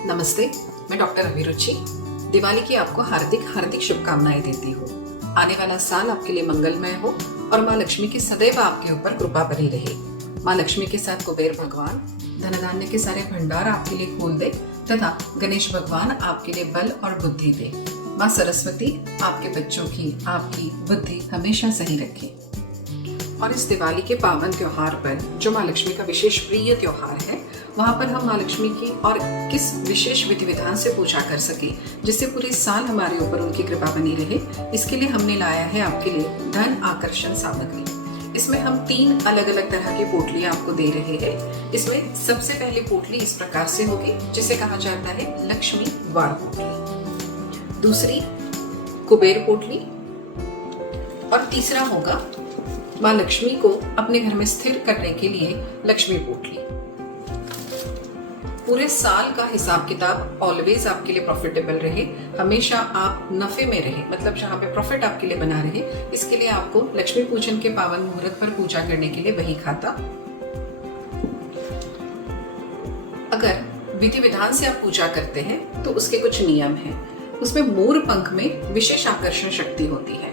नमस्ते, मैं डॉक्टर अभिरुचि दिवाली की आपको हार्दिक हार्दिक शुभकामनाएं देती हूँ। आने वाला साल आपके लिए मंगलमय हो और माँ लक्ष्मी की सदैव आपके ऊपर कृपा बनी रहे। माँ लक्ष्मी के साथ कुबेर भगवान धन धान्य के सारे भंडार आपके लिए खोल दे तथा गणेश भगवान आपके लिए बल और बुद्धि दे। माँ सरस्वती आपके बच्चों की आपकी बुद्धि हमेशा सही रखे। और इस दिवाली के पावन त्योहार पर जो माँ लक्ष्मी का विशेष प्रिय त्योहार है, वहाँ पर हम माँ लक्ष्मी की और किस विशेष विधि विधान से पूजा कर सके जिससे पूरे साल हमारे ऊपर उनकी कृपा बनी रहे, इसके लिए हमने लाया है आपके लिए धन आकर्षण सामग्री। इसमें हम 3 अलग अलग तरह की पोटलियां आपको दे रहे हैं। इसमें सबसे पहली पोटली इस प्रकार से होगी जिसे कहा जाता है लक्ष्मी वार पोटली, दूसरी कुबेर पोटली और तीसरा होगा माँ लक्ष्मी को अपने घर में स्थिर करने के लिए लक्ष्मी पोटली। पूरे साल का हिसाब किताब ऑलवेज आपके लिए प्रॉफिटेबल रहे, हमेशा आप नफे में रहे, मतलब जहाँ पे प्रॉफिट आपके लिए बना रहे, इसके लिए आपको लक्ष्मी पूजन के पावन मुहूर्त पर पूजा करने के लिए वही खाता। अगर विधि विधान से आप पूजा करते हैं तो उसके कुछ नियम हैं। उसमें मोर पंख में विशेष आकर्षण शक्ति होती है।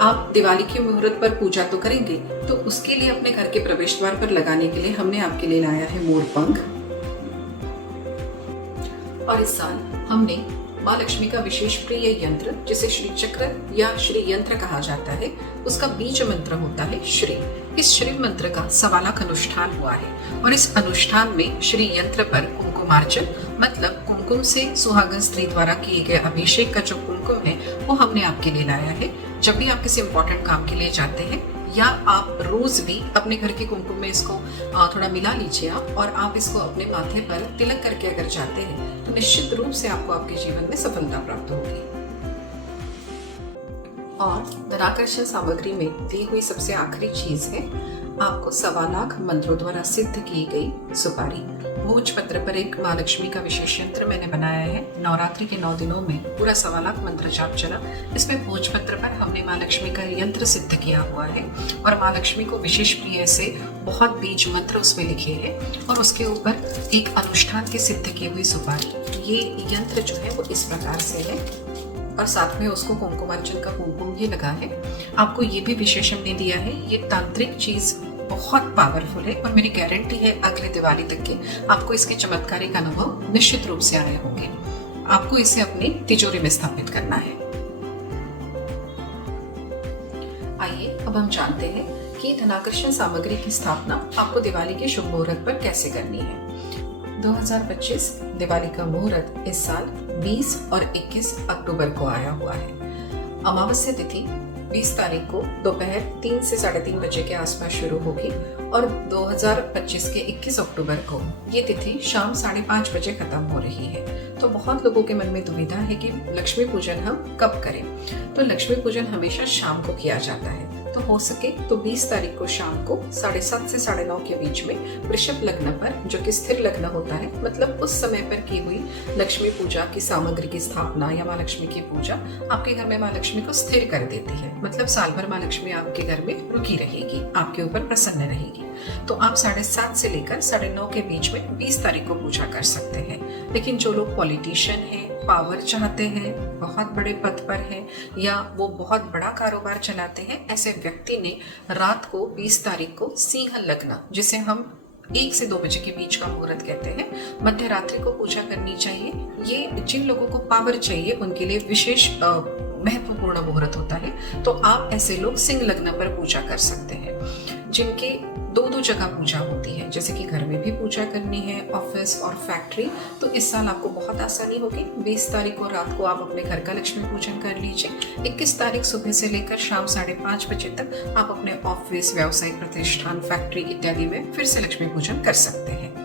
आप दिवाली के मुहूर्त पर पूजा तो करेंगे, तो उसके लिए अपने घर के प्रवेश द्वार पर लगाने के लिए हमने आपके लिए लाया है मोर पंख। और इस साल हमने माँ लक्ष्मी का विशेष प्रिय यंत्र जिसे श्री चक्र या श्री यंत्र कहा जाता है, उसका बीज मंत्र होता है श्री। इस श्री मंत्र का 1.25 लाख अनुष्ठान हुआ है और इस अनुष्ठान में श्री यंत्र पर कुमकुमार्चन, मतलब कुमकुम से सुहागन स्त्री द्वारा किए गए अभिषेक का जो कुमकुम है वो हमने आपके लिए लाया है। जब भी आप किसी इंपॉर्टेंट काम के लिए जाते हैं या आप रोज भी अपने घर के कुमकुम में इसको थोड़ा मिला लीजिए आप, और आप इसको अपने माथे पर तिलक करके अगर जाते हैं तो निश्चित रूप से आपको आपके जीवन में सफलता प्राप्त होगी। और धनाकर्षण सामग्री में दी हुई सबसे आखिरी चीज है आपको 1.25 लाख मंत्रों द्वारा सिद्ध की गई सुपारी। भोज पत्र पर एक माँ लक्ष्मी का विशेष यंत्र मैंने बनाया है। नवरात्रि के 9 दिनों में पूरा 1.25 लाख मंत्र जाप चला। इसमें भोज पत्र पर हमने माँ लक्ष्मी का यंत्र सिद्ध किया हुआ है और माँ लक्ष्मी को विशेष प्रिय से बहुत बीज मंत्र उसमें लिखे हैं और उसके ऊपर एक अनुष्ठान के सिद्ध की हुई सुपारी। ये यंत्र जो है वो इस प्रकार से है और साथ में उसको कुमकुमार्चन का कुमकुम भी लगा है। आपको ये भी विशेष हमने दिया है, ये तांत्रिक चीज बहुत पावरफुल है और मेरी गारंटी है अगले दिवाली तक के आपको इसके चमत्कारिक अनुभव निश्चित रूप से आए होंगे। आपको इसे अपनी तिजोरी में स्थापित करना है। आइए अब हम जानते हैं कि धनाकर्षण सामग्री की स्थापना आपको दिवाली के शुभ मुहूर्त पर कैसे करनी है। 2025 दिवाली का मुहूर्त इस साल 20 और 21 अक्टूबर को आया हुआ है। अमावस्या तिथि 20 तारीख को दोपहर 3 से 3:30 बजे के आसपास शुरू होगी और 2025 के 21 अक्टूबर को ये तिथि शाम 5:30 बजे खत्म हो रही है। तो बहुत लोगों के मन में दुविधा है कि लक्ष्मी पूजन हम कब करें। तो लक्ष्मी पूजन हमेशा शाम को किया जाता है, तो हो सके तो 20 तारीख को शाम को 7:30 से 9:30 के बीच में वृषभ लग्न पर, जो कि स्थिर लग्न होता है, मतलब उस समय पर की हुई लक्ष्मी पूजा की सामग्री की स्थापना या माँ लक्ष्मी की पूजा आपके घर में माँ लक्ष्मी को स्थिर कर देती है। मतलब साल भर माँ लक्ष्मी आपके घर में रुकी रहेगी, आपके ऊपर प्रसन्न रहेगी। तो आप 7:30 से लेकर 9:30 के बीच में 20 तारीख को पूजा कर सकते हैं। लेकिन जो लोग पॉलिटिशियन हैं, पावर चाहते हैं, बहुत बड़े पद पर हैं या वो बहुत बड़ा कारोबार चलाते हैं, ऐसे व्यक्ति ने रात को 20 तारीख को सिंह लग्न, जिसे हम 1 से 2 बजे के बीच का मुहूर्त कहते हैं, मध्य रात्रि को पूजा करनी चाहिए। ये जिन लोगों को पावर चाहिए उनके लिए विशेष महत्वपूर्ण मुहूर्त होता है। तो आप ऐसे लोग सिंह लग्न पर पूजा कर सकते हैं। जिनके 2 जगह पूजा होती है, जैसे कि घर में भी पूजा करनी है, ऑफिस और फैक्ट्री, तो इस साल आपको बहुत आसानी होगी। 20 तारीख को रात को आप अपने घर का लक्ष्मी पूजन कर लीजिए। 21 तारीख सुबह से लेकर शाम 5:30 बजे तक आप अपने ऑफिस, व्यावसायिक प्रतिष्ठान, फैक्ट्री इत्यादि में फिर से लक्ष्मी पूजन कर सकते हैं।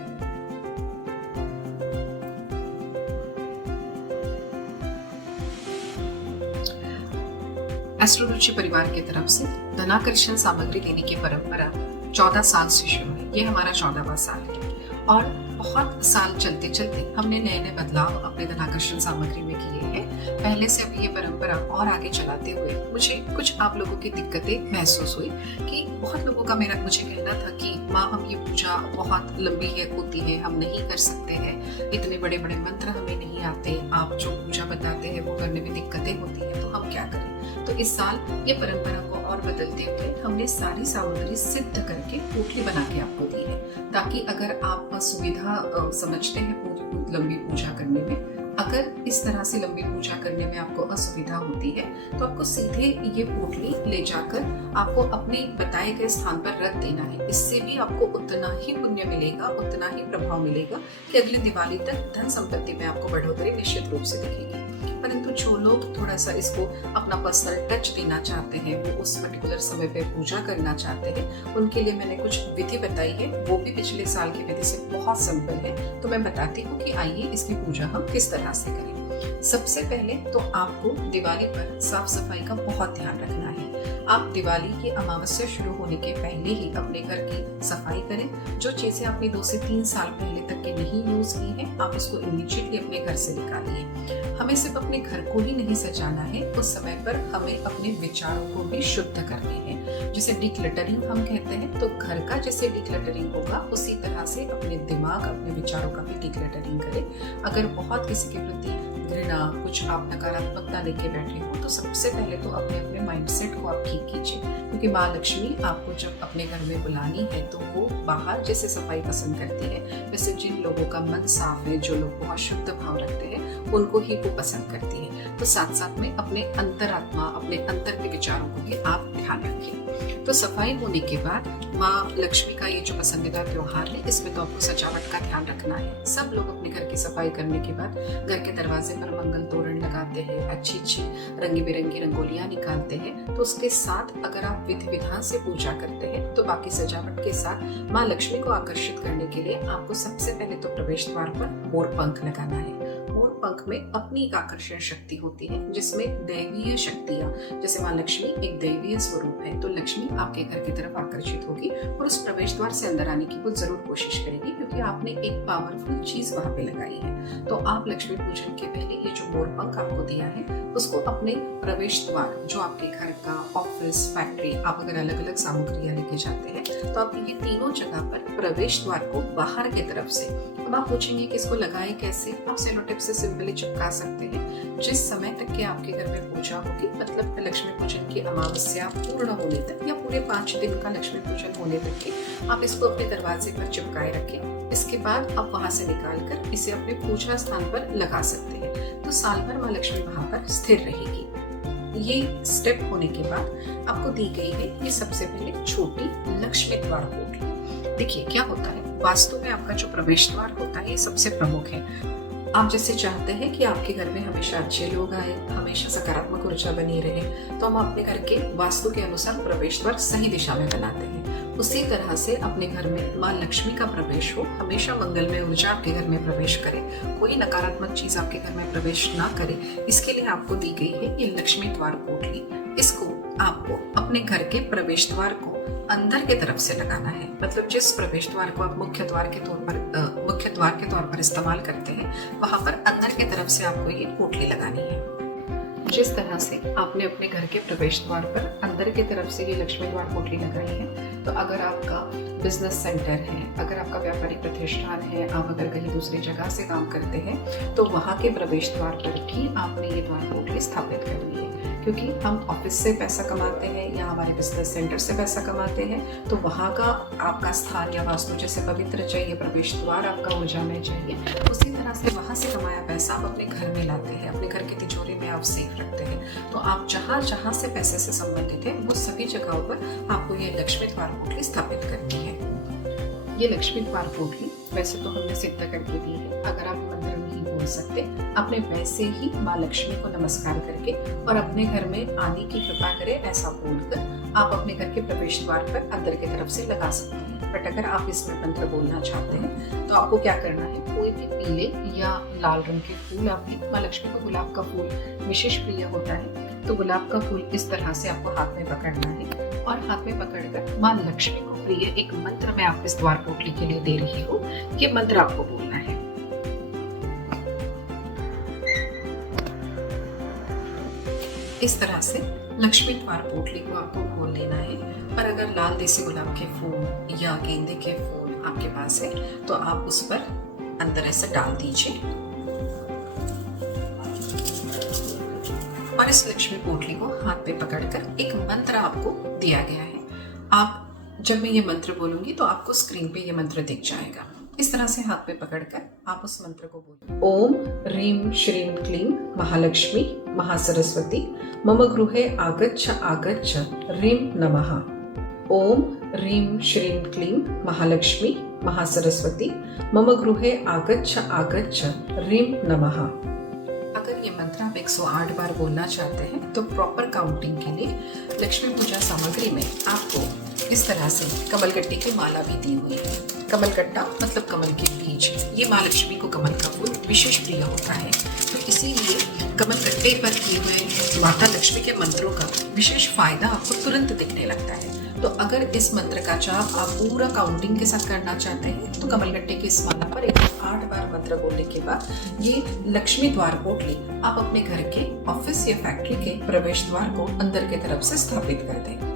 एस्ट्रोरुचि परिवार की तरफ से धनाकर्षण सामग्री देने की परंपरा 14 साल से शुरू है। ये हमारा 14वां साल है और बहुत साल चलते चलते हमने नए नए बदलाव अपने धनाकर्षण सामग्री में किए हैं। पहले से अभी ये परंपरा और आगे चलाते हुए मुझे कुछ आप लोगों की दिक्कतें महसूस हुई कि बहुत लोगों का मुझे कहना था कि माँ हम ये पूजा बहुत लंबी होती है, हम नहीं कर सकते हैं, इतने बड़े बड़े मंत्र हमें नहीं आते, आप जो पूजा बताते हैं वो करने में दिक्कतें होती हैं, तो हम क्या करें। तो इस साल ये परंपरा को और बदलते हुए हमने सारी सामग्री सिद्ध करके पोटली बना के आपको दी है, ताकि अगर आप असुविधा समझते हैं पूरी लंबी पूजा करने में, अगर इस तरह से लंबी पूजा करने में आपको असुविधा होती है, तो आपको सीधे ये पोटली ले जाकर आपको अपने बताए गए स्थान पर रख देना है। इससे भी आपको उतना ही पुण्य मिलेगा, उतना ही प्रभाव मिलेगा कि अगली दिवाली तक धन संपत्ति में आपको बढ़ोतरी निश्चित रूप से दिखेगी। परंतु जो लोग थोड़ा सा इसको अपना पर्सनल टच देना चाहते हैं, वो उस पर्टिकुलर समय पे पूजा करना चाहते हैं, उनके लिए मैंने कुछ विधि बताई है, वो भी पिछले साल की विधि से बहुत सिंपल है। तो मैं बताती हूँ कि आइए इसकी पूजा हम किस तरह से करें। सबसे पहले तो आपको दिवाली पर साफ सफाई का बहुत ध्यान रखना है। आप दिवाली की अमावस्या शुरू होने के पहले ही अपने घर की सफाई करें। जो चीजें आपने 2 से 3 साल पहले तक के नहीं यूज की हैं, आप उसको इमीडिएटली अपने घर से निकालिए। हमें सिर्फ अपने घर को ही नहीं सजाना है, उस समय पर हमें अपने विचारों को भी शुद्ध करने हैं। जिसे डिक्लटरिंग हम कहते हैं, तो घर का जैसे डिक्लटरिंग होगा उसी तरह से अपने दिमाग, अपने विचारों का भी डिक्लटरिंग करें। अगर बहुत किसी के प्रति घृणा, कुछ आप नकारात्मकता लेके बैठे हो, तो सबसे पहले तो अपने अपने माइंडसेट को आप ठीक कीजिए, क्योंकि माँ लक्ष्मी आपको जब अपने घर में बुलानी है तो वो बाहर जैसे सफाई पसंद करती है, वैसे जिन लोगों का मन साफ है, जो लोग बहुत शुद्ध भाव रखते हैं, उनको ही वो पसंद करती है। तो साथ साथ में अपने अंतरात्मा, अपने अंतर के विचारों को भी आप ध्यान रखिए। तो सफाई होने के बाद माँ लक्ष्मी का ये जो पसंदीदा त्योहार है, इसमें तो आपको सजावट का ध्यान रखना है। सब लोग अपने घर की सफाई करने के बाद घर के दरवाजे पर मंगल तोरण लगाते हैं, अच्छी अच्छी रंगी बिरंगी रंगोलियां निकालते हैं। तो उसके साथ अगर आप विधि विधान से पूजा करते हैं, तो बाकी सजावट के साथ माँ लक्ष्मी को आकर्षित करने के लिए आपको सबसे पहले तो प्रवेश द्वार पर मोर पंख लगाना है। पंख में अपनी एक आकर्षण शक्ति होती है, जिसमें दैवीय शक्तियां, जैसे माँ लक्ष्मी एक दैवीय स्वरूप है, तो लक्ष्मी आपके घर की तरफ आकर्षित होगी और उस प्रवेश द्वार से अंदर आने की वो जरूर कोशिश करेगी, क्योंकि आपने एक पावरफुल चीज वहां पे लगाई है। तो आप लक्ष्मी पूजन के पहले ये जो मोर पंख आपको दिया है, उसको अपने प्रवेश द्वार, जो आपके घर का, ऑफिस, फैक्ट्री, आप अगर अलग अलग सामग्रियां लेके जाते हैं, तो आप ये तीनों जगह पर प्रवेश द्वार को बाहर की तरफ से, अब आप पूछेंगे कि इसको लगाए कैसे, आप सेलो टेप से सिंपली चिपका सकते हैं। जिस समय तक के आपके घर में पूजा होगी, मतलब लक्ष्मी पूजन की अमावस्या पूर्ण होने तक या पूरे 5 दिन का लक्ष्मी पूजन होने तक के आप इसको अपने दरवाजे पर चिपकाए रखें। इसके बाद आप वहां से निकाल कर इसे अपने पूजा स्थान पर लगा सकते हैं। तो साल भर माँ लक्ष्मी वहां पर स्थिर रहेगी। ये स्टेप होने के बाद आपको दी गई है ये सबसे पहले छोटी लक्ष्मी द्वार पोटली। देखिए क्या होता है, वास्तु में आपका जो प्रवेश द्वार होता है ये सबसे प्रमुख है। आप जैसे चाहते हैं कि आपके घर में हमेशा अच्छे लोग आए, हमेशा सकारात्मक ऊर्जा बनी रहे, तो हम अपने घर के वास्तु के अनुसार प्रवेश द्वार सही दिशा में बनाते हैं। उसी तरह से अपने घर में माँ लक्ष्मी का प्रवेश हो, हमेशा मंगलमय ऊर्जा आपके घर में प्रवेश करे, कोई नकारात्मक चीज आपके घर में प्रवेश ना करे। इसके लिए आपको दी गई है ये लक्ष्मी द्वार पोटली। इसको आपको अपने घर के प्रवेश द्वार को अंदर के तरफ से लगाना है। मतलब जिस प्रवेश द्वार को आप मुख्य द्वार के तौर पर इस्तेमाल करते हैं, वहां पर अंदर के तरफ से आपको ये पोटली लगानी है। जिस तरह से आपने अपने घर के प्रवेश द्वार पर अंदर की तरफ से ये लक्ष्मी द्वार पोटली लगाई है, तो अगर आपका बिजनेस सेंटर है, अगर आपका व्यापारिक प्रतिष्ठान है, आप अगर कहीं दूसरी जगह से काम करते हैं, तो वहाँ के प्रवेश द्वार पर भी आपने ये द्वार पोटली स्थापित करनी है। क्योंकि हम ऑफिस से पैसा कमाते हैं या हमारे बिजनेस सेंटर से पैसा कमाते हैं, तो वहाँ का आपका स्थान या वास्तु जैसे पवित्र चाहिए, प्रवेश द्वार आपका ऊर्जामय चाहिए, उसी तरह से वहाँ से कमाया पैसा आप अपने घर में लाते हैं, अपने घर की तिजोरी में आप सेफ रखते हैं। तो आप जहाँ जहाँ से पैसे से संबंधित है, वो सभी जगहों पर आपको ये लक्ष्मी द्वार पोटली स्थापित करनी है। ये लक्ष्मी द्वार पोटली वैसे तो हमने सिद्ध करके दी है, अगर आप मंत्र नहीं बोल सकते, आपने वैसे ही माँ लक्ष्मी को नमस्कार करके और अपने घर में आने की कृपा करें ऐसा बोलकर आप अपने घर के प्रवेश द्वार पर अंदर की तरफ से लगा सकते हैं। बट अगर आप इसमें मंत्र बोलना चाहते हैं, तो आपको क्या करना है, कोई भी पीले या लाल रंग के फूल, आपकी माँ लक्ष्मी को गुलाब का फूल विशेष प्रिय होता है, तो गुलाब का फूल इस तरह से आपको हाथ में पकड़ना है और हाथ में पकड़कर माँ लक्ष्मी को प्रिय एक मंत्र मैं आप इस द्वार पोटली के लिए दे रही हूँ, ये मंत्र आपको बोलना है। इस तरह से लक्ष्मी द्वार पोटली को आपको खोल लेना है। पर अगर लाल देसी गुलाब के फूल या गेंदे के फूल आपके पास है, तो आप उस पर अंदर ऐसे डाल दीजिए और इस लक्ष्मी पोटली को हाथ पे पकड़कर एक मंत्र आपको दिया गया है। आप जब मैं ये मंत्र बोलूंगी तो आपको स्क्रीन पे ये मंत्र दिख जाएगा। इस तरह से हाथ पे पकड़कर आप उस मंत्र को बोलिए। ओम ह्रीं श्रीं क्लीं महालक्ष्मी महासरस्वती मम गृहे आगच्छ आगच्छ ह्रीं नमः। ओम ह्रीं श्रीं क्लीं महालक्ष्मी महासरस्वती मम गृहे आगच्छ आगच्छ ह्रीं नमः। अगर ये मंत्र आप 108 बार बोलना चाहते हैं तो प्रॉपर काउंटिंग के लिए लक्ष्मी पूजा सामग्री में आपको इस तरह से कमलगट्टे की माला भी दी हुई है। कमलगट्टा मतलब कमल के बीज। ये माँ लक्ष्मी को कमल का फूल विशेष प्रिय होता है, तो इसीलिए कमलगट्टे पर किए हुए माता लक्ष्मी के मंत्रों का विशेष फायदा आपको तुरंत दिखने लगता है। तो अगर इस मंत्र का जाप आप पूरा काउंटिंग के साथ करना चाहते हैं तो कमलगट्टे की इस माला पर 108 बार मंत्र बोलने के बाद ये लक्ष्मी द्वार पोटली आप अपने घर के ऑफिस या फैक्ट्री के प्रवेश द्वार को अंदर की तरफ से स्थापित कर दें।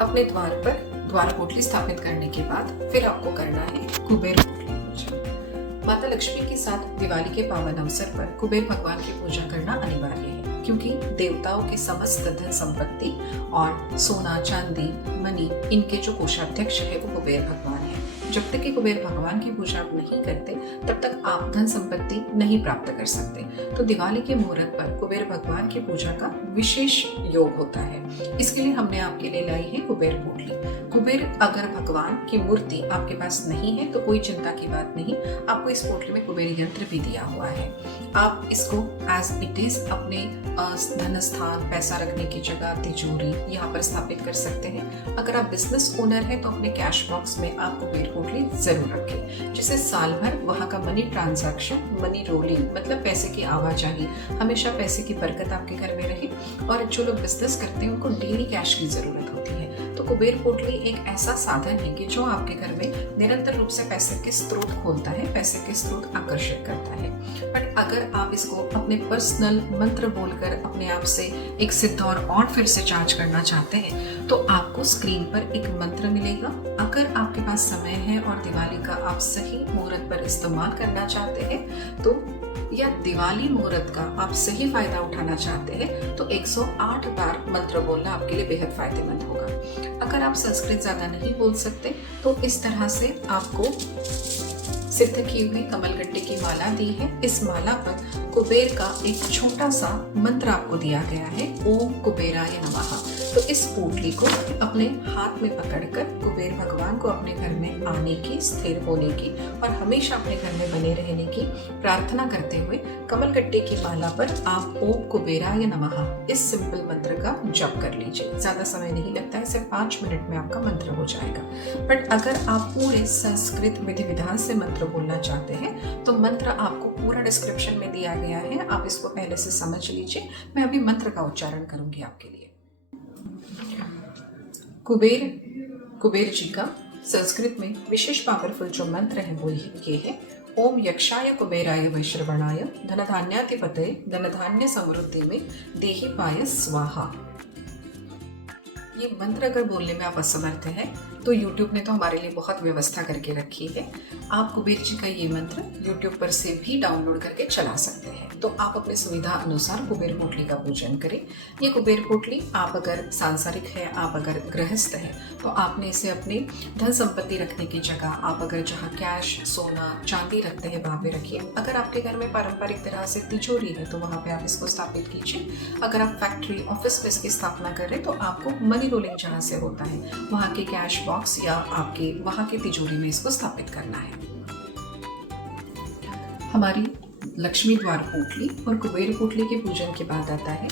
अपने द्वार पर द्वार पोटली स्थापित करने के बाद फिर आपको करना है कुबेर पोटली पूजा। माता लक्ष्मी के साथ दिवाली के पावन अवसर पर कुबेर भगवान की पूजा करना अनिवार्य है, क्योंकि देवताओं के समस्त धन संपत्ति और सोना चांदी मणि इनके जो कोषाध्यक्ष है वो कुबेर भगवान है। जब तक कि कुबेर भगवान की पूजा आप नहीं करते तब तक आप धन संपत्ति नहीं प्राप्त कर सकते। तो दिवाली के मुहूर्त पर कुबेर भगवान की पूजा का विशेष योग होता है। इसके लिए हमने आपके लिए लाई है कुबेर पोटली। कुबेर अगर भगवान की मूर्ति आपके पास नहीं है तो कोई चिंता की बात नहीं, आपको इस पोटली में कुबेर यंत्र भी दिया हुआ है। आप इसको एज इट इज अपने धन स्थान, पैसा रखने की जगह, तिजोरी यहाँ पर स्थापित कर सकते हैं। अगर आप बिजनेस ओनर हैं तो अपने कैश बॉक्स में आप कुबेर पोटली जरूर रखें, जिससे साल भर वहाँ का मनी ट्रांजैक्शन, मनी रोलिंग मतलब पैसे की आवाजाही, हमेशा पैसे की बरकत आपके घर में रहे। और जो लोग बिजनेस करते हैं उनको डेली कैश की जरूरत होती है, तो कुबेर पोटली एक ऐसा साधन है कि जो आपके घर में निरंतर रूप से पैसे के स्रोत खोलता है, पैसे के स्रोत आकर्षित करता है। बट अगर आप इसको अपने पर्सनल मंत्र बोलकर अपने आप से एक सिद्ध और फिर से जांच करना चाहते हैं तो आपको स्क्रीन पर एक मंत्र मिलेगा। अगर आपके पास समय है और दिवाली का आप सही मुहूर्त पर इस्तेमाल करना चाहते हैं तो या दिवाली मुहूर्त का आप सही फायदा उठाना चाहते हैं तो 108 बार मंत्र बोलना आपके लिए बेहद फायदेमंद होगा। अगर आप संस्कृत ज्यादा नहीं बोल सकते तो इस तरह से आपको सिद्ध की हुई कमलगट्टे की माला दी है। इस माला पर कुबेर का एक छोटा सा मंत्र आपको दिया गया है, ओम कुबेराय नमः। तो इस पोटली को अपने हाथ में पकड़कर कुबेर भगवान को अपने घर में आने की, स्थिर होने की और हमेशा अपने घर में बने रहने की प्रार्थना करते हुए कमलगट्टे की माला पर आप ओम कुबेराय नमः इस सिंपल मंत्र का जप कर लीजिए। ज्यादा समय नहीं लगता है, सिर्फ 5 मिनट में आपका मंत्र हो जाएगा। बट अगर आप पूरे संस्कृत विधि विधान से मंत्र बोलना चाहते हैं तो मंत्र आपको पूरा डिस्क्रिप्शन में दिया गया है, आप इसको पहले से समझ लीजिए। मैं अभी मंत्र का उच्चारण करूंगी आपके लिए। कुबेर जी का संस्कृत में विशेष पावरफुल जो मंत्र है वो ये है, ओम यक्षाय कुबेराय वैश्रवणाय धनधान्याधिपतये धनधान्य समृद्धि में देहि पाय स्वाहा। ये मंत्र अगर बोलने में आप असमर्थ हैं तो YouTube ने तो हमारे लिए बहुत व्यवस्था करके रखी है। आप कुबेर जी का ये मंत्र YouTube पर से भी डाउनलोड करके चला सकते हैं। तो आप अपनी सुविधा अनुसार कुबेर पोटली का पूजन करें। ये कुबेर पोटली आप अगर सांसारिक है, आप अगर गृहस्थ है तो आपने इसे अपने धन संपत्ति रखने की जगह, आप अगर जहाँ कैश, सोना, चांदी रखते हैं वहाँ पे रखिए। अगर आपके घर में पारंपरिक तरह से तिजोरी है तो वहाँ पे आप इसको स्थापित कीजिए। अगर आप फैक्ट्री, ऑफिस में इसकी स्थापना कर रहे हैं तो आपको मनी रोलिंग जहाँ से होता है वहाँ के कैश बॉक्स या आपके वहाँ की तिजोरी में इसको स्थापित करना है। हमारी लक्ष्मी द्वार पोटली और कुबेर पोटली के पूजन के बाद आता है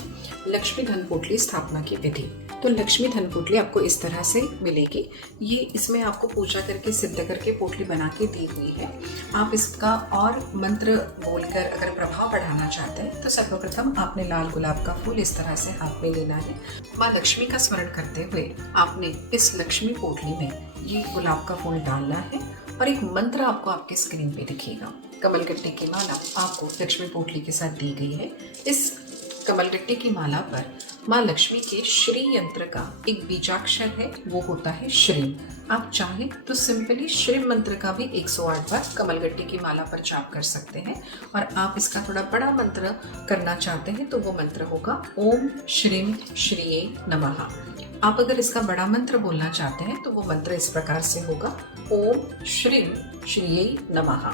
लक्ष्मी धन पोटली स्थापना की विधि। तो लक्ष्मी धन पोटली आपको इस तरह से मिलेगी। ये इसमें आपको पूजा करके सिद्ध करके पोटली बना के दी हुई है। आप इसका और मंत्र बोलकर अगर प्रभाव बढ़ाना चाहते हैं तो सर्वप्रथम आपने लाल गुलाब का फूल इस तरह से हाथ में लेना है। माँ लक्ष्मी का स्मरण करते हुए आपने इस लक्ष्मी पोटली में ये गुलाब का फूल डालना है और एक मंत्र आपको आपके स्क्रीन पे दिखेगा। कमलगट्टे की माला आपको लक्ष्मी पोटली के साथ दी गई है। इस कमलगट्टे की माला पर माँ लक्ष्मी के श्री यंत्र का एक बीजाक्षर है, वो होता है श्रीम। आप चाहें तो सिंपली श्रीम मंत्र का भी 108 बार कमलगट्टी की माला पर जाप कर सकते हैं। और आप इसका थोड़ा बड़ा मंत्र करना चाहते हैं तो वो मंत्र होगा ओम श्रीम श्रीये नमः। आप अगर इसका बड़ा मंत्र बोलना चाहते हैं तो वो मंत्र इस प्रकार से होगा ओम श्रीम श्रीये नमः।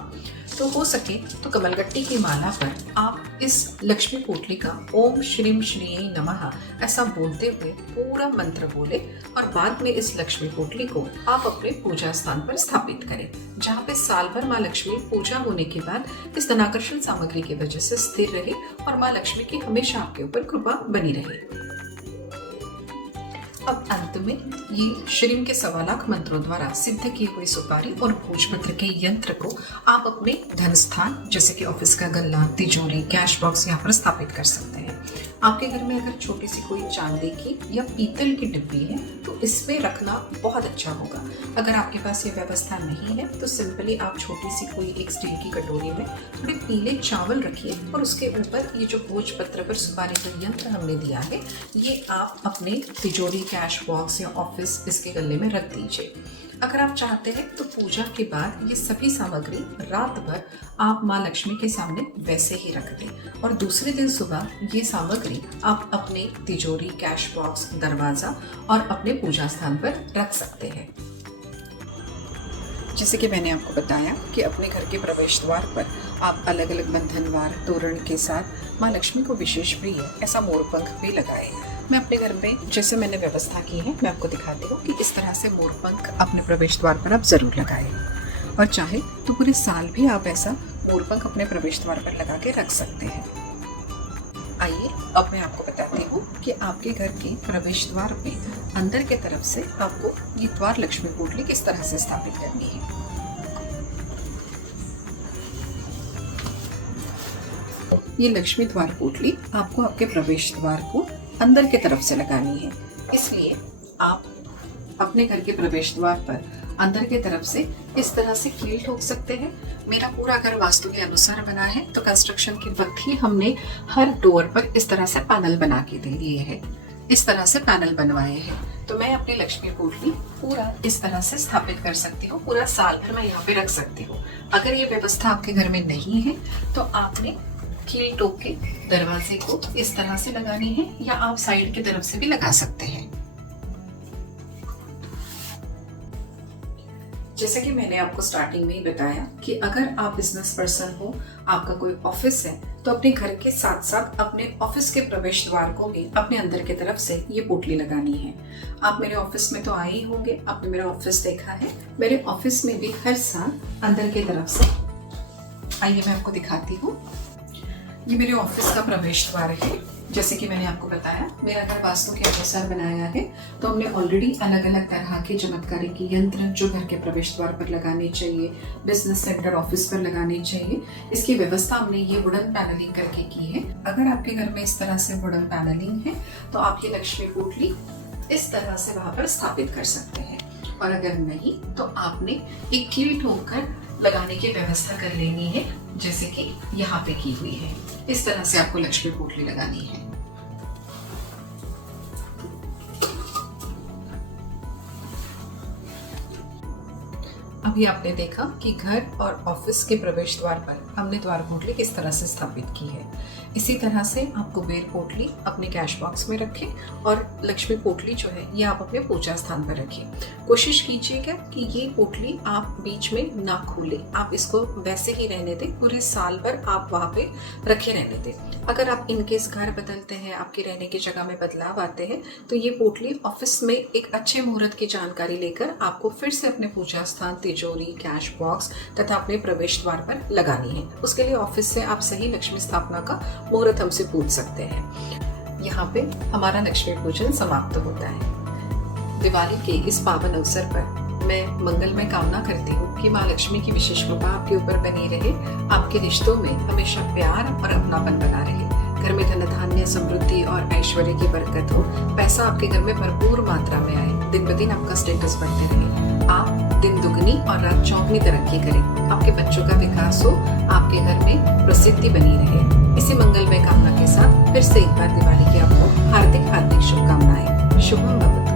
तो हो सके तो कमलगट्टी की माला पर आप इस लक्ष्मी पोटली का ओम श्रीम श्रीये नमः ऐसा बोलते हुए पूरा मंत्र बोले और बाद में इस लक्ष्मी पोटली को आप अपने पूजा स्थान पर स्थापित करें, जहाँ पे साल भर माँ लक्ष्मी पूजा होने के बाद इस धनाकर्षण सामग्री की वजह से स्थिर रहे और माँ लक्ष्मी की हमेशा आपके ऊपर कृपा बनी रहे। अब अंत में ये श्रीम के 1.25 लाख मंत्रों द्वारा सिद्ध की हुई सुपारी और भोजपत्र के यंत्र को आप अपने धन स्थान जैसे कि ऑफिस का गल्ला, तिजोरी, कैश बॉक्स यहाँ पर स्थापित कर सकते हैं। आपके घर में अगर छोटी सी कोई चांदी की या पीतल की डिब्बी है तो इसमें रखना बहुत अच्छा होगा। अगर आपके पास ये व्यवस्था नहीं है तो सिंपली आप छोटी सी कोई एक स्टील की कटोरी में थोड़े पीले चावल रखिए और उसके ऊपर ये जो भोजपत्र पर सुपारी का यंत्र हमने दिया है ये आप अपने तिजोरी, कैश बॉक्स या ऑफिस इसके गले में रख दीजिए। अगर आप चाहते हैं तो पूजा के बाद ये सभी सामग्री रात भर आप माँ लक्ष्मी के सामने वैसे ही रख दें और दूसरे दिन सुबह ये सामग्री आप अपने तिजोरी, कैश बॉक्स, दरवाज़ा और अपने पूजा स्थान पर रख सकते हैं। जैसे कि मैंने आपको बताया कि अपने घर के प्रवेश द्वार पर आप अलग अलग बंधनवार तोरण के साथ माँ लक्ष्मी को विशेष प्रिय ऐसा मोरपंख भी लगाए। मैं अपने घर में जैसे मैंने व्यवस्था की है मैं आपको दिखाती हूँ कि इस तरह से मोरपंख अपने प्रवेश द्वार पर आप ज़रूर लगाएं और चाहे तो पूरे साल भी आप ऐसा मोरपंख अपने प्रवेश द्वार पर लगा के रख सकते हैं। आइए अब मैं आपको बताती हूँ कि आपके घर के प्रवेश द्वार पे अंदर के तरफ से आपको ये द्वार लक्ष्मी पोटली किस तरह से स्थापित करनी है। ये लक्ष्मी द्वार पोटली आपको आपके प्रवेश द्वार को अंदर के तरफ से लगानी है, इसलिए आप अपने घर के प्रवेश द्वार पर अंदर के तरफ से इस तरह से कील ठोक सकते हैं। मेरा पूरा घर वास्तु के अनुसार बना है तो कंस्ट्रक्शन के वक्त ही हमने हर डोर पर इस तरह से पैनल बना के दे दिए हैं, इस तरह से पैनल बनवाए हैं। तो मैं अपनी लक्ष्मी पोटली पूरा इस तरह से स्थापित कर सकती हूँ, पूरा साल भर मैं यहाँ पे रख सकती हूँ। अगर ये व्यवस्था आपके घर में नहीं है तो आपने कील ठोक के दरवाजे को इस तरह से लगानी है या आप साइड की तरफ से भी लगा सकते हैं। जैसे कि मैंने आपको स्टार्टिंग में ही बताया कि अगर आप बिजनेस पर्सन हो, आपका कोई ऑफिस है तो अपने घर के साथ साथ अपने ऑफिस के प्रवेश द्वार को भी अपने अंदर की तरफ से ये पोटली लगानी है। आप मेरे ऑफिस में तो आए ही होंगे, आपने मेरा ऑफिस देखा है। मेरे ऑफिस में भी हर साल अंदर की तरफ से, आइए मैं आपको दिखाती हूँ। ये मेरे ऑफिस का प्रवेश द्वार है। जैसे कि मैंने आपको बताया मेरा घर वास्तु के अनुसार बनाया है, तो हमने ऑलरेडी अलग अलग तरह के चमत्कारी के यंत्र जो घर के प्रवेश द्वार पर लगाने चाहिए, बिजनेस सेंटर, ऑफिस पर लगाने चाहिए, इसकी व्यवस्था हमने ये वुडन पैनलिंग करके की है। अगर आपके घर में इस तरह से वुडन पैनलिंग है तो आप ये लक्ष्मी पोटली इस तरह से वहां पर स्थापित कर सकते हैं, और अगर नहीं तो आपने एक कील ठोक कर लगाने की व्यवस्था कर लेनी है, जैसे कि यहाँ पे की हुई है। इस तरह से आपको लक्ष्मी पोटली लगानी है। अभी आपने देखा कि घर और ऑफिस के प्रवेश द्वार पर हमने द्वार पोटली किस तरह से स्थापित की है। इसी तरह से आप कुबेर पोटली अपने कैश बॉक्स में रखें और लक्ष्मी पोटली जो है ये आप अपने पूजा स्थान पर रखें। कोशिश कीजिएगा कि ये पोटली आप बीच में ना खोलें, आप इसको वैसे ही रहने दें, पूरे साल भर आप वहाँ पे रखे रहने दें। अगर आप इनकेस घर बदलते हैं, आपके रहने की जगह में बदलाव आते हैं, तो ये पोटली ऑफिस में एक अच्छे मुहूर्त की जानकारी लेकर आपको फिर से अपने पूजा स्थान, तिजोरी, कैश बॉक्स तथा अपने प्रवेश द्वार पर लगानी है। उसके लिए ऑफिस से आप सही लक्ष्मी स्थापना का मुहूर्त हमसे पूछ सकते हैं। यहाँ पे हमारा लक्ष्मी पूजन समाप्त होता है। दिवाली के इस पावन अवसर पर मैं मंगलमय कामना करती हूँ कि माँ लक्ष्मी की विशेष कृपा आपके ऊपर बनी रहे, आपके रिश्तों में हमेशा प्यार और अपनापन बना रहे, घर में धन धान्य, समृद्धि और ऐश्वर्य की बरकत हो, पैसा आपके घर में भरपूर मात्रा में आए, दिन ब दिन आपका स्टेटस बढ़ते रहे, आप दिन दुगनी और रात चौगनी तरक्की करें, आपके बच्चों का विकास हो, आपके घर में प्रसिद्धि बनी रहे। इसी मंगलमय कामना के साथ फिर से एक बार दिवाली की आपको हार्दिक हार्दिक शुभकामनाएं। शुभम भवतु।